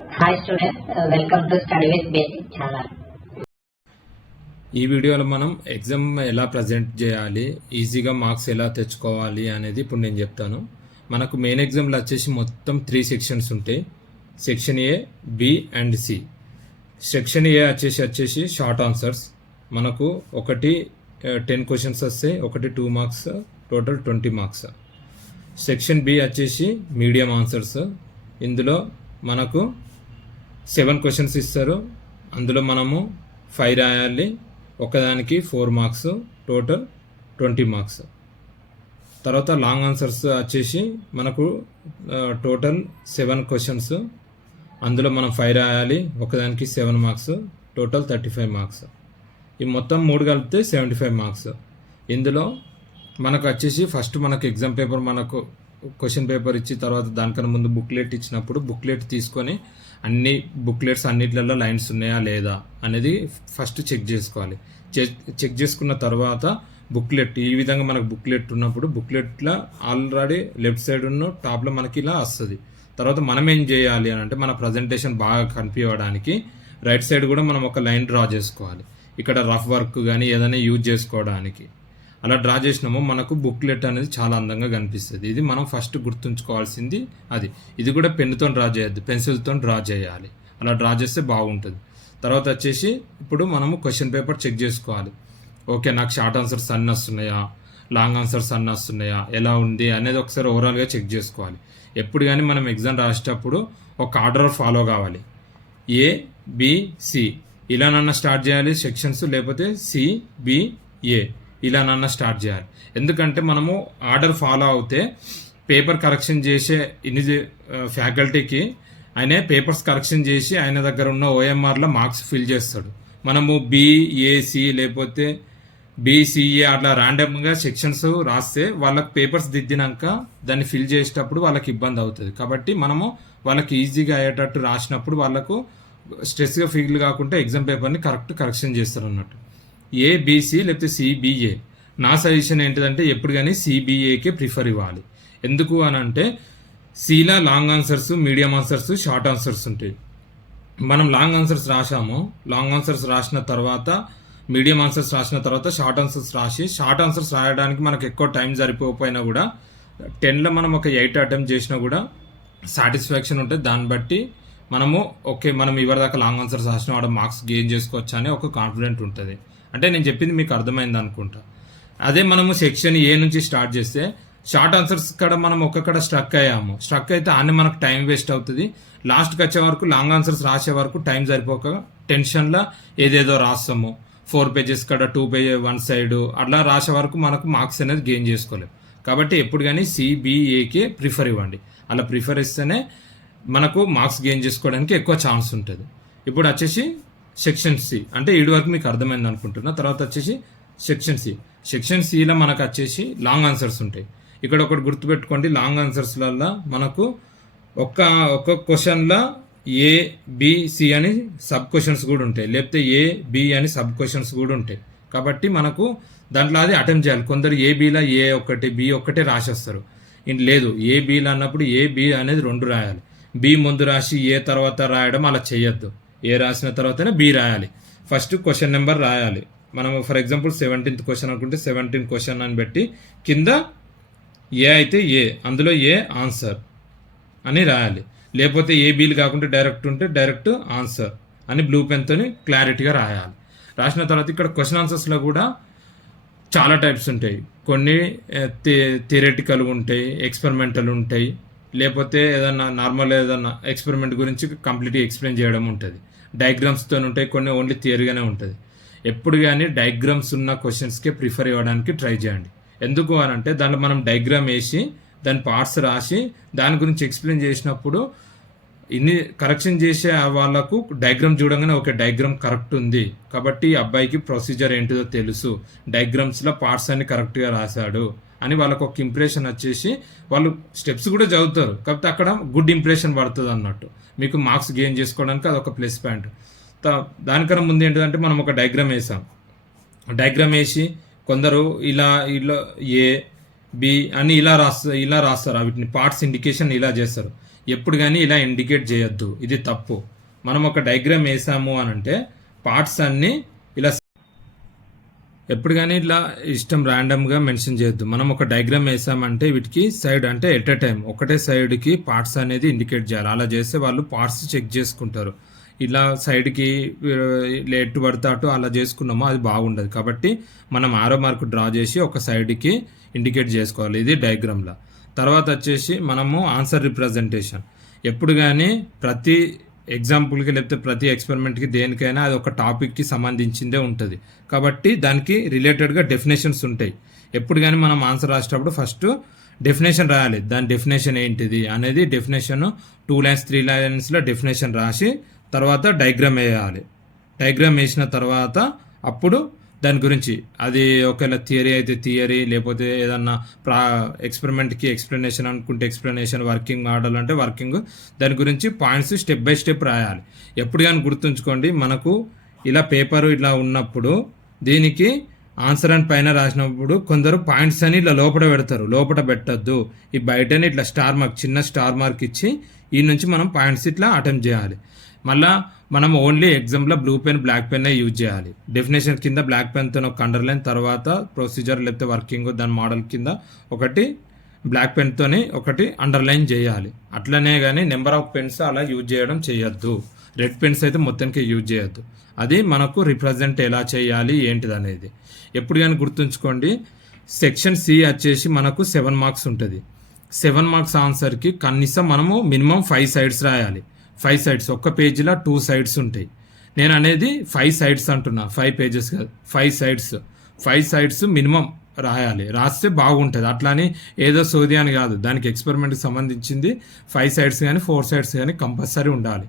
Hi students, welcome to Study with Basic channel. ఈ వీడియోలో మనం ఎగ్జామ్ ఎలా ప్రజెంట్ చేయాలి, ఈజీగా మార్క్స్ ఎలా తెచ్చుకోవాలి అనేది ఇప్పుడు నేను చెప్తాను. మనకు మెయిన్ ఎగ్జామ్లో వచ్చేసి మొత్తం 3 సెక్షన్స్ ఉంటాయి. Section A, B and C. Section A వచ్చేసి షార్ట్ ఆన్సర్స్. మనకు ఒకటి 10 క్వశ్చన్స్ వస్తాయి, ఒకటి 2 marks, total 20 marks. Section B వచ్చేసి మీడియం ఆన్సర్స్. ఇందులో మనకు 7 క్వశ్చన్స్ ఇస్తారు. అందులో మనము 5 రాయాలి, ఒకదానికి 4 మార్క్స్, టోటల్ 20 మార్క్స్. తర్వాత లాంగ్ ఆన్సర్స్ వచ్చేసి మనకు టోటల్ 7 క్వశ్చన్స్. అందులో మనం 5 రాయాలి, ఒకదానికి 7 మార్క్స్, టోటల్ 35 మార్క్స్. ఈ మొత్తం 3 కలిపితే 75 మార్క్స్. ఇందులో మనకు వచ్చేసి ఫస్ట్ మనకు ఎగ్జామ్ పేపర్ మనకు క్వశ్చన్ పేపర్ ఇచ్చి తర్వాత దానికన్నా ముందు బుక్లెట్ ఇచ్చినప్పుడు బుక్లెట్ తీసుకొని అన్ని బుక్లెట్స్ అన్నిట్లలో లైన్స్ ఉన్నాయా లేదా అనేది ఫస్ట్ చెక్ చేసుకోవాలి. చెక్ చేసుకున్న తర్వాత బుక్లెట్ ఈ విధంగా మనకు బుక్లెట్ ఉన్నప్పుడు బుక్లెట్లో ఆల్రెడీ లెఫ్ట్ సైడ్ ఉన్న టాప్లో మనకి ఇలా వస్తుంది. తర్వాత మనం ఏం చేయాలి అని అంటే మన ప్రజెంటేషన్ బాగా కనిపించడానికి రైట్ సైడ్ కూడా మనం ఒక లైన్ డ్రా చేసుకోవాలి. ఇక్కడ రఫ్ వర్క్ కానీ ఏదైనా యూజ్ చేసుకోవడానికి అలా డ్రా చేసినామో మనకు బుక్లెట్ అనేది చాలా అందంగా కనిపిస్తుంది. ఇది మనం ఫస్ట్ గుర్తుంచుకోవాల్సింది అది. ఇది కూడా పెన్నుతో డ్రా చేయొద్దు, పెన్సిల్తో డ్రా చేయాలి. అలా డ్రా చేస్తే బాగుంటుంది. తర్వాత వచ్చేసి ఇప్పుడు మనము క్వశ్చన్ పేపర్ చెక్ చేసుకోవాలి. ఓకే, నాకు షార్ట్ ఆన్సర్స్ అన్నీ వస్తున్నాయా, లాంగ్ ఆన్సర్స్ అన్నీ వస్తున్నాయా, ఎలా ఉంది అనేది ఒకసారి ఓవరాల్గా చెక్ చేసుకోవాలి. ఎప్పుడు కానీ మనం ఎగ్జామ్ రాసేటప్పుడు ఒక ఆర్డర్ ఫాలో కావాలి. ఏ, బి, సి ఇలానన్నా స్టార్ట్ చేయాలి సెక్షన్స్, లేకపోతే సి, బి, ఏ ఇలానన్నా స్టార్ట్ చేయాలి. ఎందుకంటే మనము ఆర్డర్ ఫాలో అవుతే పేపర్ కరెక్షన్ చేసే ఇన్ని ఫ్యాకల్టీకి ఆయన పేపర్స్ కరెక్షన్ చేసి ఆయన దగ్గర ఉన్న ఓఎంఆర్లో మార్క్స్ ఫిల్ చేస్తాడు. మనము బిఏసి లేకపోతే బిసిఏ అట్లా ర్యాండమ్గా సెక్షన్స్ రాస్తే వాళ్ళకి పేపర్స్ దిద్దినాక దాన్ని ఫిల్ చేసేటప్పుడు వాళ్ళకి ఇబ్బంది అవుతుంది. కాబట్టి మనము వాళ్ళకి ఈజీగా అయ్యేటట్టు రాసినప్పుడు వాళ్ళకు స్ట్రెస్గా ఫీల్ కాకుండా ఎగ్జామ్ పేపర్ని కరెక్షన్ చేస్తారు అన్నట్టు. ఏబిసి లేకపోతే సిబిఏ. నా సజెషన్ ఏంటిదంటే ఎప్పుడు కానీ సిబిఏకే ప్రిఫర్ ఇవ్వాలి. ఎందుకు అని అంటే సిలా long answers, medium answers, short answers ఉంటాయి. మనం లాంగ్ ఆన్సర్స్ రాసాము, లాంగ్ ఆన్సర్స్ రాసిన తర్వాత మీడియం ఆన్సర్స్ రాసిన తర్వాత షార్ట్ ఆన్సర్స్ రాసి షార్ట్ ఆన్సర్స్ రాయడానికి మనకు ఎక్కువ టైం సరిపోకపోయినా కూడా 10లో మనం ఒక 8 అటెంప్ట్ చేసినా కూడా సాటిస్ఫాక్షన్ ఉంటుంది. దాన్ని బట్టి మనము ఓకే మనం ఇవరిదాకా లాంగ్ ఆన్సర్స్ రాసిన వాడు మార్క్స్ గెయిన్ చేసుకోవచ్చు అని ఒక కాన్ఫిడెంట్ ఉంటుంది. అంటే నేను చెప్పింది మీకు అర్థమైంది అనుకుంటా. అదే మనము సెక్షన్ ఏ నుంచి స్టార్ట్ చేస్తే షార్ట్ ఆన్సర్స్ కాడ మనం ఒక్కొక్కడ స్ట్రక్ అయ్యాము. స్ట్రక్ అయితే అన్నీ మనకు టైం వేస్ట్ అవుతుంది. లాస్ట్కి వచ్చే వరకు లాంగ్ ఆన్సర్స్ రాసే వరకు టైం సరిపోక టెన్షన్లో ఏదేదో రాస్తాము. 4 పేజెస్ కాడ 2 పేజెస్ 1 సైడ్ అట్లా రాసే వరకు మనకు మార్క్స్ అనేది గెయిన్ చేసుకోలేము. కాబట్టి ఎప్పుడు కానీ సిబిఏకే ప్రిఫర్ ఇవ్వండి. అలా ప్రిఫర్ ఇస్తేనే మనకు మార్క్స్ గెయిన్ చేసుకోవడానికి ఎక్కువ ఛాన్స్ ఉంటుంది. ఇప్పుడు వచ్చేసి సెక్షన్ సి అంటే ఇటు వరకు మీకు అర్థమైంది అనుకుంటున్నా. తర్వాత వచ్చేసి సెక్షన్ సి. సెక్షన్ సిలో మనకు వచ్చేసి లాంగ్ ఆన్సర్స్ ఉంటాయి. ఇక్కడ ఒకటి గుర్తుపెట్టుకోండి, లాంగ్ ఆన్సర్స్లలో మనకు ఒక్క క్వశ్చన్లో ఏ, బి, సి అని సబ్ క్వశ్చన్స్ కూడా ఉంటాయి, లేకపోతే ఏ, బి అని సబ్ క్వశ్చన్స్ కూడా ఉంటాయి. కాబట్టి మనకు దాంట్లో అది అటెంప్ట్ చేయాలి. కొందరు ఏ, బిలో ఏ ఒకటి, బి ఒక్కటే రాసేస్తారు. లేదు, ఏ, బిలో అన్నప్పుడు ఏ, బి అనేది 2 రాయాలి. బి ముందు రాసి ఏ తర్వాత రాయడం అలా చేయొద్దు. ఏ రాసిన తర్వాతనే బి రాయాలి. ఫస్ట్ క్వశ్చన్ నెంబర్ రాయాలి. మనం ఫర్ ఎగ్జాంపుల్ 17th క్వశ్చన్ అనుకుంటే 17 క్వశ్చన్ అని పెట్టి కింద ఏ అయితే ఏ, అందులో ఏ ఆన్సర్ అని రాయాలి. లేకపోతే ఏ బీలు కాకుండా డైరెక్ట్ ఉంటే డైరెక్ట్ ఆన్సర్ అని బ్లూ పెన్తో క్లారిటీగా రాయాలి. రాసిన తర్వాత ఇక్కడ క్వశ్చన్ ఆన్సర్స్లో కూడా చాలా టైప్స్ ఉంటాయి. కొన్ని థియరిటికల్ ఉంటాయి, ఎక్స్పెరిమెంటల్ ఉంటాయి, లేకపోతే ఏదన్నా నార్మల్ ఏదన్నా ఎక్స్పెరిమెంట్ గురించి కంప్లీట్గా ఎక్స్ప్లెయిన్ చేయడం ఉంటుంది. డయాగ్రామ్స్తో ఉంటాయి, కొన్ని ఓన్లీ థియరీగానే ఉంటుంది. ఎప్పుడు కానీ డయాగ్రామ్స్ ఉన్న క్వశ్చన్స్కే ప్రిఫర్ ఇవ్వడానికి ట్రై చేయండి. ఎందుకు అని అంటే దాంట్లో మనం డయాగ్రామ్ వేసి దాని పార్ట్స్ రాసి దాని గురించి ఎక్స్ప్లెయిన్ చేసినప్పుడు ఇన్ని కరెక్షన్ చేసే వాళ్ళకు డయాగ్రామ్ చూడంగానే ఓకే డయాగ్రామ్ కరెక్ట్ ఉంది కాబట్టి అబ్బాయికి ప్రొసీజర్ ఏంటిదో తెలుసు, డయాగ్రామ్స్లో పార్ట్స్ అన్ని కరెక్ట్గా రాశాడు అని వాళ్ళకు ఒక ఇంప్రెషన్ వచ్చేసి వాళ్ళు స్టెప్స్ కూడా చదువుతారు. కాకపోతే అక్కడ గుడ్ ఇంప్రెషన్ పడుతుంది అన్నట్టు. మీకు మార్క్స్ గెయిన్ చేసుకోవడానికి అదొక ప్లస్ పాయింట్. దానికన్నా ముందు ఏంటంటే మనం ఒక డయాగ్రామ్ వేసాం. డయాగ్రామ్ వేసి కొందరు ఇలా ఏ, బి అని ఇలా రాస్తారు. వీటిని పార్ట్స్ ఇండికేషన్ ఇలా చేస్తారు. ఎప్పుడు కానీ ఇలా ఇండికేట్ చేయొద్దు, ఇది తప్పు. మనం ఒక డయాగ్రామ్ వేసాము అని అంటే పార్ట్స్ అన్నీ ఇలా ఎప్పుడు కానీ ఇట్లా ఇష్టం ర్యాండమ్గా మెన్షన్ చేయొద్దు. మనం ఒక డయాగ్రామ్ వేసామంటే వీటికి సైడ్ అంటే ఎట్ ఎ టైం ఒకటే సైడ్కి పార్ట్స్ అనేది ఇండికేట్ చేయాలి. అలా చేస్తే వాళ్ళు పార్ట్స్ చెక్ చేసుకుంటారు. ఇలా సైడ్కి ఎటు పడితే అటు అలా చేసుకున్నామో అది బాగుండదు. కాబట్టి మనం ఆరో మార్క్ డ్రా చేసి ఒక సైడ్కి ఇండికేట్ చేసుకోవాలి. ఇది డయాగ్రామ్లో. తర్వాత వచ్చేసి మనము ఆన్సర్ రిప్రజెంటేషన్. ఎప్పుడు కానీ ప్రతి ఎగ్జాంపుల్కి లేకపోతే ప్రతి ఎక్స్పెరిమెంట్కి దేనికైనా అది ఒక టాపిక్కి సంబంధించిందే ఉంటుంది. కాబట్టి దానికి రిలేటెడ్గా డెఫినేషన్స్ ఉంటాయి. ఎప్పుడు కానీ మనం ఆన్సర్ రాసేటప్పుడు ఫస్ట్ డెఫినేషన్ రాయాలి. దాని డెఫినేషన్ ఏంటిది అనేది డెఫినేషన్ 2 లైన్స్ 3 లైన్స్లో డెఫినేషన్ రాసి తర్వాత డయాగ్రామ్ వేయాలి. డయాగ్రామ్ వేసిన తర్వాత అప్పుడు దాని గురించి అది ఒకవేళ థియరీ అయితే థియరీ, లేకపోతే ఏదన్నా ఎక్స్పెరిమెంట్కి ఎక్స్ప్లెనేషన్ అనుకుంటే ఎక్స్ప్లెనేషన్, వర్కింగ్ మోడల్ అంటే వర్కింగ్, దాని గురించి పాయింట్స్ స్టెప్ బై స్టెప్ రాయాలి. ఎప్పుడు కానీ గుర్తుంచుకోండి, మనకు ఇలా పేపర్ ఇలా ఉన్నప్పుడు దీనికి ఆన్సర్ అని పైన రాసినప్పుడు కొందరు పాయింట్స్ అని ఇలా లోపల పెడతారు. లోపల పెట్టద్దు, ఈ బయటనే ఇట్లా స్టార్ మార్క్, చిన్న స్టార్ మార్క్ ఇచ్చి ఈ నుంచి మనం పాయింట్స్ ఇట్లా అటెంప్ట్ చేయాలి. మళ్ళా మనం ఓన్లీ ఎగ్జామ్లో బ్లూ పెన్ బ్లాక్ పెన్నే యూజ్ చేయాలి. డెఫినేషన్ కింద బ్లాక్ పెన్తో ఒక అండర్లైన్, తర్వాత ప్రొసీజర్ లేకపోతే వర్కింగ్ దాని మోడల్ కింద ఒకటి బ్లాక్ పెన్తోని ఒకటి అండర్లైన్ చేయాలి. అట్లనే కానీ నెంబర్ ఆఫ్ పెన్స్ అలా యూజ్ చేయడం చేయొద్దు. రెడ్ పెన్స్ అయితే మొత్తానికి యూజ్ చేయొద్దు. అది మనకు రిప్రజెంట్ ఎలా చేయాలి ఏంటిది అనేది ఎప్పుడు కానీ గుర్తుంచుకోండి. సెక్షన్ సి వచ్చేసి మనకు 7 మార్క్స్ ఉంటుంది. 7 మార్క్స్ ఆన్సర్కి కనీసం మనము మినిమం 5 సైడ్స్ రాయాలి. 5 సైడ్స్, ఒక్క పేజీలో 2 సైడ్స్ ఉంటాయి. నేను అనేది 5 సైడ్స్ అంటున్నా, 5 పేజెస్ కాదు, 5 సైడ్స్ మినిమం రాయాలి. రాస్తే బాగుంటుంది. అట్లానే ఏదో సోది అని కాదు, దానికి ఎక్స్పెరిమెంట్కి సంబంధించింది 5 సైడ్స్ కానీ 4 సైడ్స్ కానీ కంపల్సరీ ఉండాలి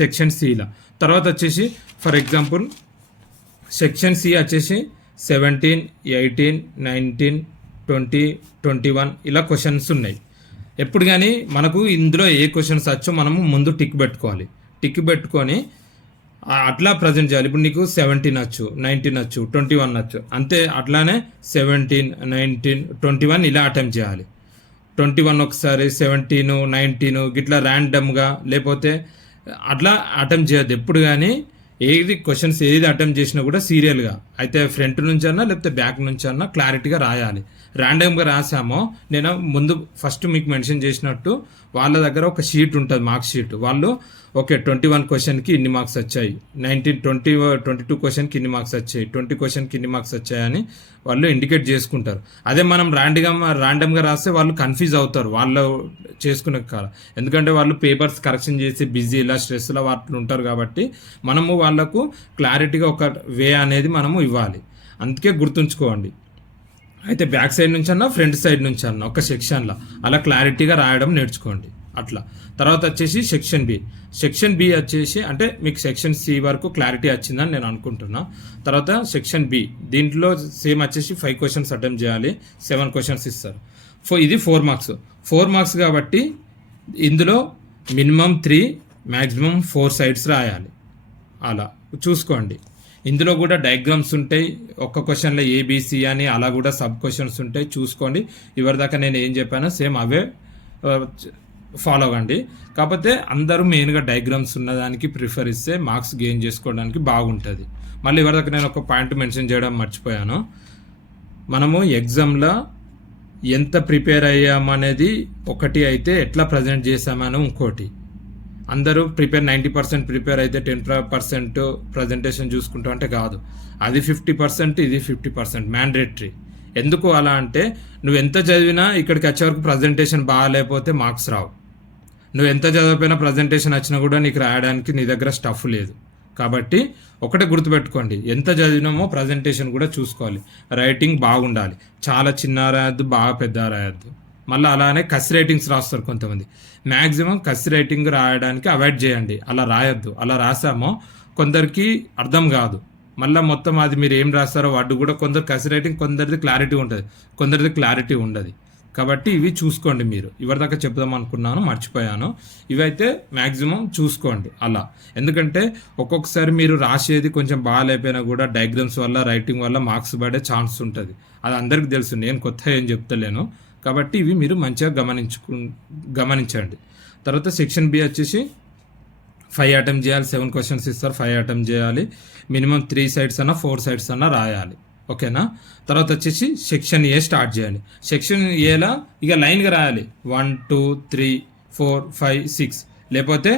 సెక్షన్ సిలో. తర్వాత వచ్చేసి ఫర్ ఎగ్జాంపుల్ సెక్షన్ సి వచ్చేసి 17, 18, 19, 20, 21 ఇలా క్వశ్చన్స్ ఉన్నాయి. ఎప్పుడు కానీ మనకు ఇందులో ఏ క్వశ్చన్స్ వచ్చో మనము ముందు టిక్ పెట్టుకోవాలి. టిక్ పెట్టుకొని అట్లా ప్రజెంట్ చేయాలి. ఇప్పుడు నీకు 17 వచ్చు, 19 వచ్చు, 21 వచ్చు, అంతే. అట్లానే 17, 19, 21 ఇలా అటెంప్ట్ చేయాలి. 21 ఒకసారి, 17, 19 గిట్లా ర్యాండమ్గా లేకపోతే అట్లా అటెంప్ట్ చేయద్దు. ఎప్పుడు కానీ ఏది క్వశ్చన్స్ ఏది అటెంప్ట్ చేసినా కూడా సీరియల్గా అయితే ఫ్రంట్ నుంచి అన్నా లేకపోతే బ్యాక్ నుంచి అన్నా క్లారిటీగా రాయాలి. ర్యాండమ్గా రాసామో నేను ముందు ఫస్ట్ మీకు మెన్షన్ చేసినట్టు వాళ్ళ దగ్గర ఒక షీట్ ఉంటుంది, మార్క్స్ షీట్. వాళ్ళు ఓకే 21 క్వశ్చన్కి ఇన్ని మార్క్స్ వచ్చాయి, 22 క్వశ్చన్కి ఇన్ని మార్క్స్ వచ్చాయి, 20 క్వశ్చన్కి ఇన్ని మార్క్స్ వచ్చాయని వాళ్ళు ఇండికేట్ చేసుకుంటారు. అదే మనం ర్యాండమ్గా రాస్తే వాళ్ళు కన్ఫ్యూజ్ అవుతారు వాళ్ళు చేసుకునే కాలం. ఎందుకంటే వాళ్ళు పేపర్స్ కరెక్షన్ చేసి బిజీ ఇలా స్ట్రెస్లో వాళ్ళు ఉంటారు. కాబట్టి మనము వాళ్ళకు క్లారిటీగా ఒక వే అనేది మనము ఇవ్వాలి. అందుకే గుర్తుంచుకోండి. అయితే బ్యాక్ సైడ్ నుంచి అన్నా ఫ్రంట్ సైడ్ నుంచి అన్నా ఒక సెక్షన్లో అలా క్లారిటీగా రాయడం నేర్చుకోండి. అట్లా తర్వాత వచ్చేసి సెక్షన్ బి వచ్చేసి అంటే మీకు సెక్షన్ సి వరకు క్లారిటీ వచ్చిందని నేను అనుకుంటున్నా. తర్వాత సెక్షన్ బి, దీంట్లో సేమ్ వచ్చేసి 5 క్వశ్చన్స్ అటెంప్ట్ చేయాలి, 7 క్వశ్చన్స్ ఇస్తారు. ఇది 4 మార్క్స్ కాబట్టి ఇందులో మినిమం 3 మ్యాక్సిమం 4 సైడ్స్ రాయాలి. అలా చూసుకోండి. ఇందులో కూడా డయాగ్రామ్స్ ఉంటాయి, ఒక్క క్వశ్చన్లో ఏబిసి అని అలా కూడా సబ్ క్వశ్చన్స్ ఉంటాయి, చూసుకోండి. ఇవరిదాకా నేను ఏం చెప్పానో సేమ్ అవే ఫాలో అవ్వండి. కాకపోతే అందరూ మెయిన్గా డయాగ్రామ్స్ ఉన్నదానికి ప్రిఫర్ ఇస్తే మార్క్స్ గెయిన్ చేసుకోవడానికి బాగుంటుంది. మళ్ళీ ఇవరిదాకా నేను ఒక పాయింట్ మెన్షన్ చేయడం మర్చిపోయాను. మనము ఎగ్జామ్లో ఎంత ప్రిపేర్ అయ్యామనేది ఒకటి అయితే ఎట్లా ప్రజెంట్ చేసామని ఇంకోటి. అందరూ 90% ప్రిపేర్ అయితే 10% ప్రజెంటేషన్ చూసుకుంటాం అంటే కాదు. అది 50%, ఇది 50% మ్యాండేటరీ. ఎందుకు అలా అంటే నువ్వు ఎంత చదివినా ఇక్కడికి వచ్చే వరకు ప్రజెంటేషన్ బాగాలేకపోతే మార్క్స్ రావు. నువ్వు ఎంత చదివిపోయినా ప్రజెంటేషన్ వచ్చినా కూడా నీకు రాయడానికి నీ దగ్గర స్టఫ్ లేదు. కాబట్టి ఒకటే గుర్తుపెట్టుకోండి, ఎంత చదివినామో ప్రజెంటేషన్ కూడా చూసుకోవాలి. రైటింగ్ బాగుండాలి, చాలా చిన్న రాయద్దు, బాగా పెద్ద రాయద్దు. మళ్ళీ అలానే కసి రైటింగ్స్ రాస్తారు కొంతమంది. మ్యాక్సిమం కసి రైటింగ్ రాయడానికి అవాయిడ్ చేయండి. అలా రాయొద్దు. అలా రాసామో కొందరికి అర్థం కాదు. మళ్ళీ మొత్తం అది మీరు ఏం రాస్తారో వాడు కూడా కొందరు కసి రైటింగ్, కొందరిది క్లారిటీ ఉంటుంది, కొందరిది క్లారిటీ ఉండదు. కాబట్టి ఇవి చూసుకోండి. మీరు ఇవరిదాకా చెప్దాం అనుకున్నాను, మర్చిపోయాను. ఇవైతే మ్యాక్సిమం చూసుకోండి అలా. ఎందుకంటే ఒక్కొక్కసారి మీరు రాసేది కొంచెం బాగాలేకపోయినా కూడా డయాగ్రామ్స్ వల్ల రైటింగ్ వల్ల మార్క్స్ పడే ఛాన్స్ ఉంటుంది. అది అందరికీ తెలుసు, నేను కొత్త ఏం చెప్తలేను. కాబట్టి ఇవి మీరు మంచిగా గమనించండి. తర్వాత సెక్షన్ బి వచ్చేసి 5 అటెంప్ట్ చేయాలి. 7 క్వశ్చన్స్ ఇస్తారు, 5 అటెంప్ట్ చేయాలి. మినిమం 3 సైడ్స్ అన్నా 4 సైడ్స్ అన్నా రాయాలి. ఓకేనా. తర్వాత వచ్చేసి సెక్షన్ ఏ స్టార్ట్ చేయాలి. సెక్షన్ ఏలా ఇక లైన్గా రాయాలి 1 2 3 4 5 6 లేకపోతే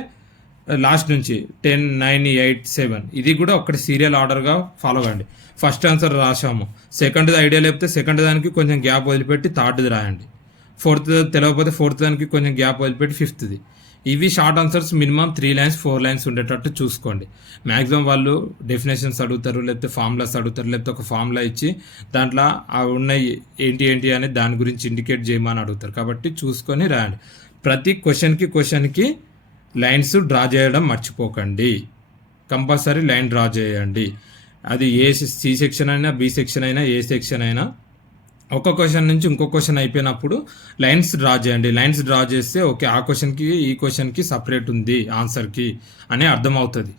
లాస్ట్ నుంచి 10 9 8 7 ఇది కూడా ఒకటి సీరియల్ ఆర్డర్గా ఫాలో కండి. ఫస్ట్ ఆన్సర్ రాసాము, సెకండ్ ఐడియా లేకపోతే సెకండ్ దానికి కొంచెం గ్యాప్ వదిలిపెట్టి థర్డ్ది రాయండి. ఫోర్త్ తెలియకపోతే ఫోర్త్ దానికి కొంచెం గ్యాప్ వదిలిపెట్టి ఫిఫ్త్ది. ఇవి short answers minimum 3 lines 4 lines ఉండేటట్టు చూసుకోండి. మ్యాక్సిమం వాళ్ళు డెఫినేషన్స్ అడుగుతారు, లేకపోతే ఫార్ములాస్ అడుగుతారు, లేకపోతే ఒక ఫార్ములా ఇచ్చి దాంట్లో ఉన్నాయి ఏంటి అనేది దాని గురించి ఇండికేట్ చేయమని అడుగుతారు. కాబట్టి చూసుకొని రాయండి. ప్రతి క్వశ్చన్కి లైన్స్ డ్రా చేయడం మర్చిపోకండి. కంపల్సరీ లైన్ డ్రా చేయండి. అది సి సెక్షన్ అయినా, బి సెక్షన్ అయినా, ఏ సెక్షన్ అయినా ఒక క్వశ్చన్ నుంచి ఇంకో క్వశ్చన్ అయిపోయినప్పుడు లైన్స్ డ్రా చేయండి. లైన్స్ డ్రా చేస్తే ఓకే ఆ క్వశ్చన్కి ఈ క్వశ్చన్కి సపరేట్ ఉంది ఆన్సర్కి అని అర్థమవుతుంది.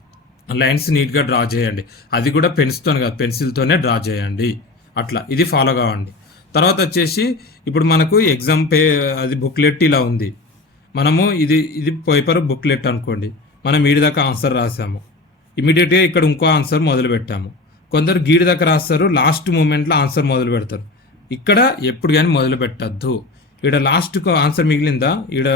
లైన్స్ నీట్గా డ్రా చేయండి. అది కూడా పెన్స్తో కాదు, పెన్సిల్తోనే డ్రా చేయండి. అట్లా ఇది ఫాలో కావండి. తర్వాత వచ్చేసి ఇప్పుడు మనకు ఎగ్జామ్ అది బుక్లెట్ ఇలా ఉంది. మనము ఇది పేపర్ బుక్లెట్ అనుకోండి. మనం వీడి దాకా ఆన్సర్ రాసాము, ఇమీడియట్గా ఇక్కడ ఇంకో ఆన్సర్ మొదలు పెట్టాము. కొందరు గీడి దాకా రాస్తారు, లాస్ట్ మూమెంట్లో ఆన్సర్ మొదలు పెడతారు. ఇక్కడ ఎప్పుడు కానీ మొదలు పెట్టద్దు. ఇక్కడ లాస్ట్కు ఆన్సర్ మిగిలిందా, ఇక్కడ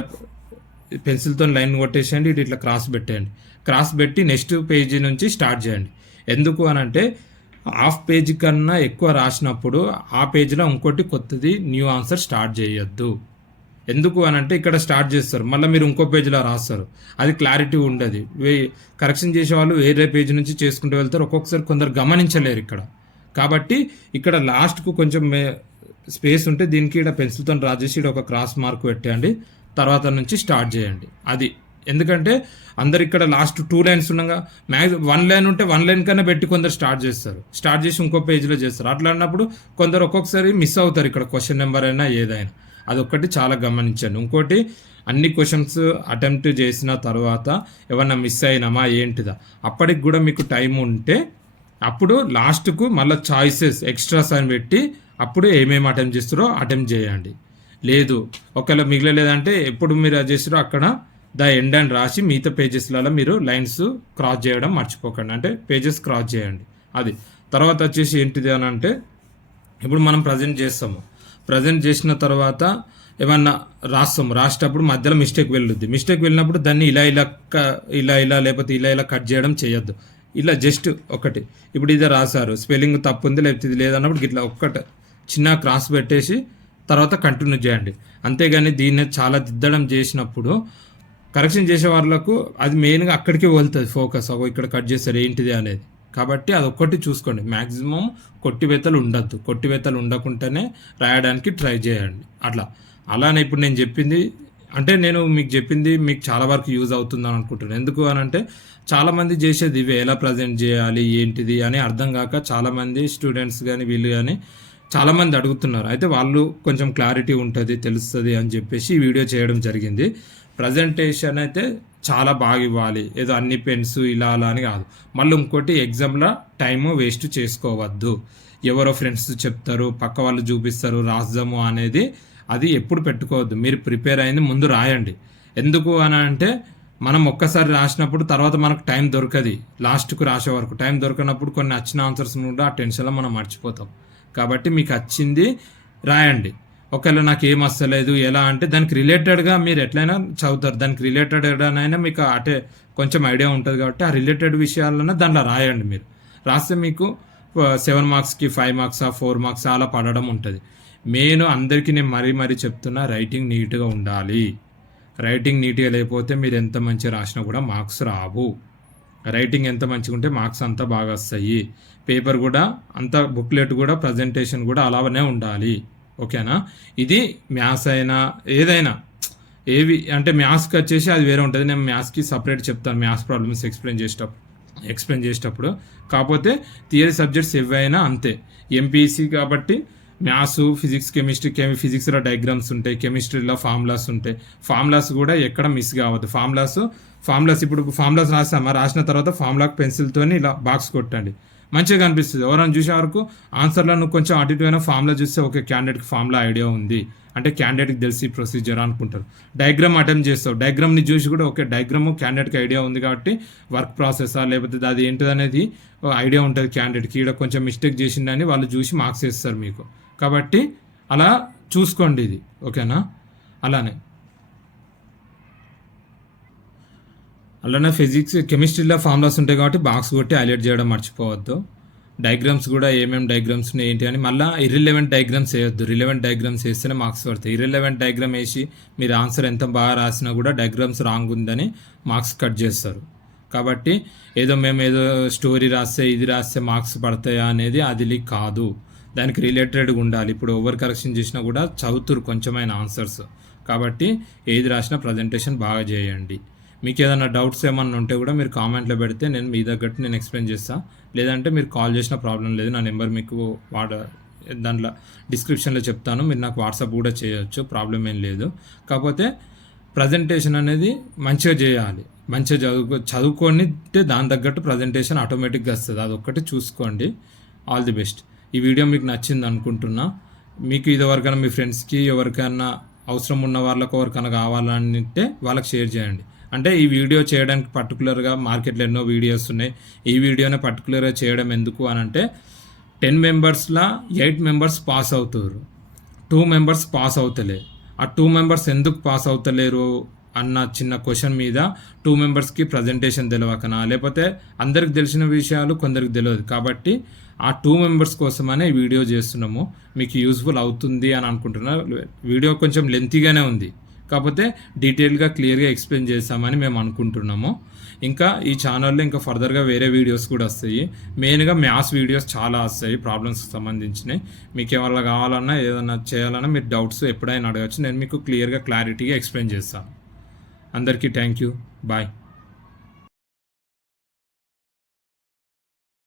పెన్సిల్తో లైన్ కొట్టేసేయండి, ఇట్లా క్రాస్ పెట్టేయండి. క్రాస్ పెట్టి నెక్స్ట్ పేజీ నుంచి స్టార్ట్ చేయండి. ఎందుకు అనంటే హాఫ్ పేజీ కన్నా ఎక్కువ రాసినప్పుడు ఆ పేజీలో ఇంకోటి కొత్తది న్యూ ఆన్సర్ స్టార్ట్ చేయొద్దు. ఎందుకు అనంటే ఇక్కడ స్టార్ట్ చేస్తారు, మళ్ళీ మీరు ఇంకో పేజీలో రాస్తారు, అది క్లారిటీ ఉండదు. కరెక్షన్ చేసే వాళ్ళు వేరే పేజీ నుంచి చేసుకుంటూ వెళ్తారు. ఒక్కొక్కసారి కొందరు గమనించలేరు ఇక్కడ. కాబట్టి ఇక్కడ లాస్ట్కు కొంచెం స్పేస్ ఉంటే దీనికి ఇక్కడ పెన్సిల్తో డ్రా చేసి ఇక్కడ ఒక క్రాస్ మార్క్ పెట్టండి. తర్వాత నుంచి స్టార్ట్ చేయండి. అది ఎందుకంటే అందరు ఇక్కడ లాస్ట్ 2 లైన్స్ ఉండగా మ్యాక్స్ 1 లైన్ ఉంటే 1 లైన్ కన్నా పెట్టి కొందరు స్టార్ట్ చేస్తారు, స్టార్ట్ చేసి ఇంకో పేజీలో చేస్తారు. అట్లా అన్నప్పుడు కొందరు ఒక్కొక్కసారి మిస్ అవుతారు ఇక్కడ క్వశ్చన్ నెంబర్ అయినా ఏదైనా. అదొక్కటి చాలా గమనించండి. ఇంకోటి అన్ని క్వశ్చన్స్ అటెంప్ట్ చేసిన తర్వాత ఏమన్నా మిస్ అయినామా ఏంటిదా, అప్పటికి కూడా మీకు టైం ఉంటే అప్పుడు లాస్ట్కు మళ్ళీ చాయిసెస్ ఎక్స్ట్రాస్ అని పెట్టి అప్పుడు ఏమేమి అటెంప్ట్ చేస్తారో అటెంప్ట్ చేయండి. లేదు ఒకవేళ మిగలలేదంటే ఎప్పుడు మీరు అది చేస్తారో అక్కడ ద ఎండ్ అని రాసి మిగతా పేజెస్లలో మీరు లైన్స్ క్రాస్ చేయడం మర్చిపోకండి. అంటే పేజెస్ క్రాస్ చేయండి. అది తర్వాత వచ్చేసి ఏంటిది అని అంటే ఇప్పుడు మనం ప్రజెంట్ చేస్తాము. ప్రజెంట్ చేసిన తర్వాత ఏమన్నా రాసేటప్పుడు మధ్యలో మిస్టేక్ వెళ్ళినప్పుడు దాన్ని ఇలా లేకపోతే ఇలా కట్ చేయడం చేయొద్దు. ఇలా జస్ట్ ఒకటి ఇప్పుడు ఇది రాశారు, స్పెల్లింగ్ తప్పు ఉంది లేకపోతే ఇది లేదన్నప్పుడు ఇట్లా ఒక్కటి చిన్న క్రాస్ పెట్టేసి తర్వాత కంటిన్యూ చేయండి. అంతేగాని దీన్ని చాలా దిద్దడం చేసినప్పుడు కరెక్షన్ చేసే వాళ్ళకు అది మెయిన్గా అక్కడికి వెళ్తుంది ఫోకస్, ఇక్కడ కట్ చేస్తారు ఏంటిది అనేది. కాబట్టి అదొక్కటి చూసుకోండి. మ్యాక్సిమం కొట్టివేతలు ఉండద్దు. కొట్టివేతలు ఉండకుండానే రాయడానికి ట్రై చేయండి. అలానే ఇప్పుడు నేను చెప్పింది అంటే నేను మీకు చెప్పింది మీకు చాలా వరకు యూజ్ అవుతుందని అనుకుంటున్నాను. ఎందుకు అని అంటే చాలామంది చేసేది ఇవే, ఎలా ప్రజెంట్ చేయాలి ఏంటిది అని అర్థం కాక చాలామంది స్టూడెంట్స్ కానీ వీళ్ళు కానీ చాలామంది అడుగుతున్నారు. అయితే వాళ్ళు కొంచెం క్లారిటీ ఉంటుంది తెలుస్తుంది అని చెప్పేసి ఈ వీడియో చేయడం జరిగింది. ప్రజెంటేషన్ అయితే చాలా బాగా ఇవ్వాలి, ఏదో అన్ని పెన్స్ ఇలా అలా అని కాదు. మళ్ళీ ఇంకోటి ఎగ్జామ్లో టైము వేస్ట్ చేసుకోవద్దు. ఎవరో ఫ్రెండ్స్ చెప్తారు, పక్క వాళ్ళు చూపిస్తారు రాద్దాము అనేది అది ఎప్పుడు పెట్టుకోవద్దు. మీరు ప్రిపేర్ అయింది ముందు రాయండి. ఎందుకు అని అంటే మనం ఒక్కసారి రాసినప్పుడు తర్వాత మనకు టైం దొరకది. లాస్ట్కు రాసే వరకు టైం దొరకనప్పుడు కొన్ని వచ్చిన ఆన్సర్స్ కూడా ఆ టెన్షన్లో మనం మర్చిపోతాం. కాబట్టి మీకు వచ్చింది రాయండి. ఒకవేళ నాకు ఏం వస్తలేదు ఎలా అంటే దానికి రిలేటెడ్గా మీరు ఎట్లయినా చదువుతారు. దానికి రిలేటెడ్గానైనా మీకు అటే కొంచెం ఐడియా ఉంటుంది. కాబట్టి ఆ రిలేటెడ్ విషయాలన్నా దాంట్లో రాయండి. మీరు రాస్తే మీకు 7 మార్క్స్కి 5 మార్క్సా 4 మార్క్స్ అలా పడడం ఉంటుంది. మెయిన్ అందరికీ నేను మరీ చెప్తున్నా, రైటింగ్ నీట్గా ఉండాలి. రైటింగ్ నీట్గా లేకపోతే మీరు ఎంత మంచిగా రాసినా కూడా మార్క్స్ రావు. రైటింగ్ ఎంత మంచిగా ఉంటే మార్క్స్ అంత బాగా వస్తాయి. పేపర్ కూడా అంత బుక్లెట్ కూడా ప్రజెంటేషన్ కూడా అలానే ఉండాలి. ఓకేనా. ఇది మ్యాథ్స్ అయినా ఏదైనా ఏవి అంటే మ్యాథ్స్కి వచ్చేసి అది వేరే ఉంటుంది. నేను మ్యాథ్స్కి సపరేట్ చెప్తాను మ్యాథ్స్ ప్రాబ్లమ్స్ ఎక్స్ప్లెయిన్ చేసేటప్పుడు. కాకపోతే థియరీ సబ్జెక్ట్స్ ఏవైనా అంతే. ఎంపీసీ కాబట్టి మ్యాథ్స్, ఫిజిక్స్, ఫిజిక్స్లో డయాగ్రామ్స్ ఉంటాయి, కెమిస్ట్రీలో ఫార్ములాస్ ఉంటాయి. ఫార్ములాస్ కూడా ఎక్కడ మిస్ కావద్దు. ఫార్ములాస్ ఇప్పుడు ఫార్ములాస్ రాసిన తర్వాత ఫార్ములాకి పెన్సిల్తో ఇలా బాక్స్ కొట్టండి. మంచిగా కనిపిస్తుంది. ఎవరైనా చూసే వరకు ఆన్సర్లో నువ్వు కొంచెం అటు ఇటు అయినా ఫామ్లో చూస్తే ఓకే క్యాండిడేట్కి ఫామ్లో ఐడియా ఉంది అంటే క్యాండిడేట్కి తెలిసి ప్రొసీజర్ అనుకుంటారు. డయాగ్రామ్ అటెంప్ట్ చేస్తావు, డయాగ్రామ్ని చూసి కూడా ఓకే డయాగ్రామ్ క్యాండిడేట్కి ఐడియా ఉంది కాబట్టి వర్క్ ప్రాసెసా లేకపోతే అది ఏంటిది అనేది ఐడియా ఉంటుంది క్యాండిడేట్కి. ఇక్కడ కొంచెం మిస్టేక్ చేసిందని వాళ్ళు చూసి మార్క్స్ వేస్తారు మీకు. కాబట్టి అలా చూసుకోండి ఇది, ఓకేనా. అలానే ఫిజిక్స్ కెమిస్ట్రీలో ఫార్ములాస్ ఉంటాయి కాబట్టి బాక్స్ కొట్టి హైలైట్ చేయడం మర్చిపోవద్దు. డయాగ్రామ్స్ కూడా ఏమేమి డయాగ్రామ్స్ ఏంటి అని మళ్ళీ ఇర్రిలెవెంట్ డయాగ్రామ్స్ వేయొద్దు. రిలెవెంట్ డయాగ్రామ్స్ వేస్తేనే మార్క్స్ పడతాయి. ఇర్రిలెవెంట్ డయాగ్రామ్ వేసి మీరు ఆన్సర్ ఎంత బాగా రాసినా కూడా డయాగ్రామ్స్ రాంగ్ ఉందని మార్క్స్ కట్ చేస్తారు. కాబట్టి మేము ఏదో స్టోరీ రాస్తే ఇది రాస్తే మార్క్స్ పడతాయా అనేది అది కాదు, దానికి రిలేటెడ్గా ఉండాలి. ఇప్పుడు ఓవర్ కరెక్షన్ చేసినా కూడా చదువుతురు కొంచెమైన ఆన్సర్స్. కాబట్టి ఏది రాసినా ప్రజెంటేషన్ బాగా చేయండి. మీకు ఏదైనా డౌట్స్ ఏమన్నా ఉంటే కూడా మీరు కామెంట్లో పెడితే నేను మీ తగ్గట్టు నేను ఎక్స్ప్లెయిన్ చేస్తాను. లేదంటే మీరు కాల్ చేసిన ప్రాబ్లం లేదు, నా నెంబర్ మీకు దాంట్లో డిస్క్రిప్షన్లో చెప్తాను, మీరు నాకు వాట్సాప్ కూడా చేయొచ్చు, ప్రాబ్లం ఏం లేదు. కాకపోతే ప్రజెంటేషన్ అనేది మంచిగా చేయాలి, మంచిగా చదువుకుంటే దాని తగ్గట్టు ప్రజెంటేషన్ ఆటోమేటిక్గా వస్తుంది. అదొక్కటి చూసుకోండి. All the best. ఈ వీడియో మీకు నచ్చింది అనుకుంటున్నా. మీకు ఇదివరకైనా మీ ఫ్రెండ్స్కి ఎవరికైనా అవసరం ఉన్న వాళ్ళకు ఎవరికైనా కావాలంటే వాళ్ళకి షేర్ చేయండి. అంటే ఈ వీడియో చేయడానికి పర్టికులర్గా మార్కెట్లో ఎన్నో వీడియోస్ ఉన్నాయి, ఈ వీడియోనే పర్టికులర్గా చేయడం ఎందుకు అని అంటే 10 మెంబర్స్లో 8 మెంబర్స్ పాస్ అవుతారు, 2 మెంబర్స్ పాస్ అవుతలే. ఆ 2 మెంబర్స్ ఎందుకు పాస్ అవుతలేరు అన్న చిన్న క్వశ్చన్ మీద 2 మెంబర్స్కి ప్రజెంటేషన్ తెలియకనా, లేకపోతే అందరికి తెలిసిన విషయాలు కొందరికి తెలియదు. కాబట్టి ఆ 2 మెంబర్స్ కోసమనే ఈ వీడియో చేస్తున్నాము. మీకు యూస్ఫుల్ అవుతుంది అని అనుకుంటున్నా. వీడియో కొంచెం లెంతీగానే ఉంది, కాకపోతే డీటెయిల్గా క్లియర్గా ఎక్స్ప్లెయిన్ చేస్తామని మేము అనుకుంటున్నాము. ఇంకా ఈ ఛానల్లో ఇంకా ఫర్దర్గా వేరే వీడియోస్ కూడా వస్తాయి. మెయిన్గా మ్యాథ్స్ వీడియోస్ చాలా వస్తాయి ప్రాబ్లమ్స్కి సంబంధించినవి. మీకు ఏమైనా కావాలన్నా ఏదైనా చేయాలన్నా మీరు డౌట్స్ ఎప్పుడైనా అడగచ్చు, నేను మీకు క్లియర్గా క్లారిటీగా ఎక్స్ప్లెయిన్ చేస్తాను. అందరికీ థ్యాంక్ యూ, బాయ్.